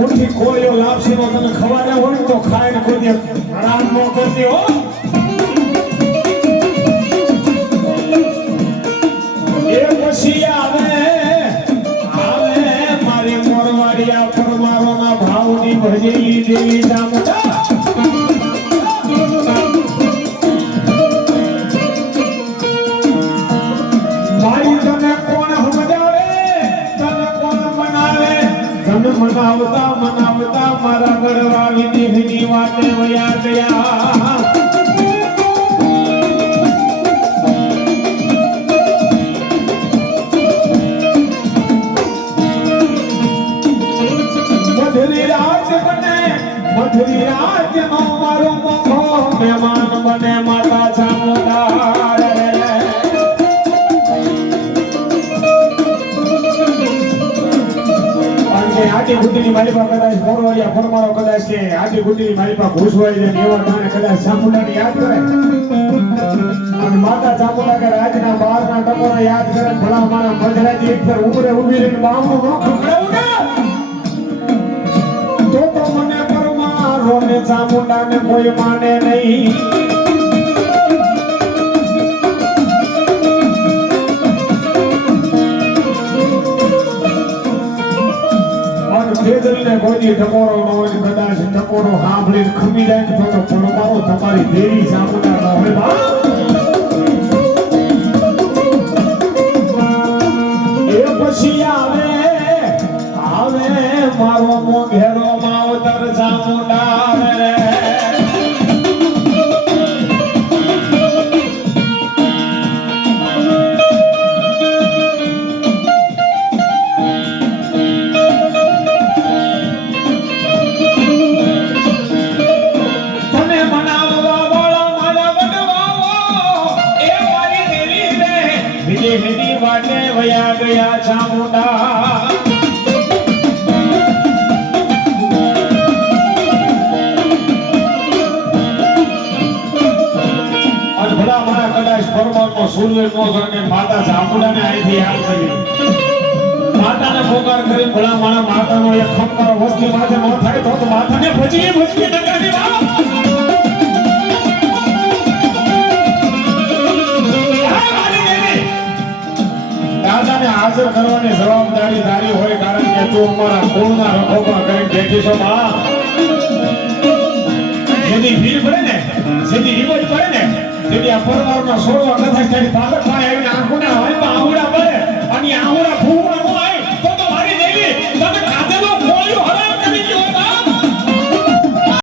મુઠ્ઠી કોળીઓ લાપસીનો તને ખવાડે હોય તો ખાઈને કોઈ દે હરામ ન કરતી હો. એ પછી આવે મારી મોરવાડિયા પરમારોના ભાવની ભજેલી દેવી ચામુંડા. મારી તને કોણ સમજાવે, તને કોણ મનાવે? તને મનાવતા મનાવતા મારા ગળવાળી દેહની વાતે વયા ગયા. મધુરી રાજનો મારો મોખો મહેમાન બને માતા ચામુંડા. આટી ગુટીની મારી પાસે કદાચ મોરવાડિયા ફરમારો કદાચ કે આટી ગુટીની મારી પાસે ઘૂસવાઈ જાય એવા ટાણે કદાચ ચામુંડાને યાદ કરે અને માતા ચામુંડા કે રાજના બહારના ટકોરા યાદ કરે ભલા મારા મધરાજી એક ફેર ઉભરે ઉભી રહીને બામનું નોખ ખવડાવું ને તો મને પરમારો ને ચામુંડાને કોઈ માને નહીં. તેજલને કોઈ ટકોરો ન હોય કદાચ ટકોરો સાંભળીને ખમી જાય તો પરમારો તમારી દેવી ચામુંડા ન હોય બા. એ પછી આવે મારો મોઘેરો માવતર ચામુંડા. વાટે વયા ગયા ચામુંડા. અને ભલા મારા કદાચ પરમાત્મા સૂર્ય નો કરીને માતા ચામુંડાને અહીંથી યાદ કરી માતાને પોકાર કરી ભલા મારા માતાનો એક ખમકારો વસ્તી માથે ન થાય તો માથાને ભજી નગાડી દાદાને હાજર કરવાની જવાબદારી તારી હોય કારણ કે તું અમારા કુળના રખોપા કરી બેઠી છો માં. જેની ભીડ પડે ને જેની રિવોજ પડે ને જેની આ પરમારના સોળવા કથા તારી પાગત થાય આવીને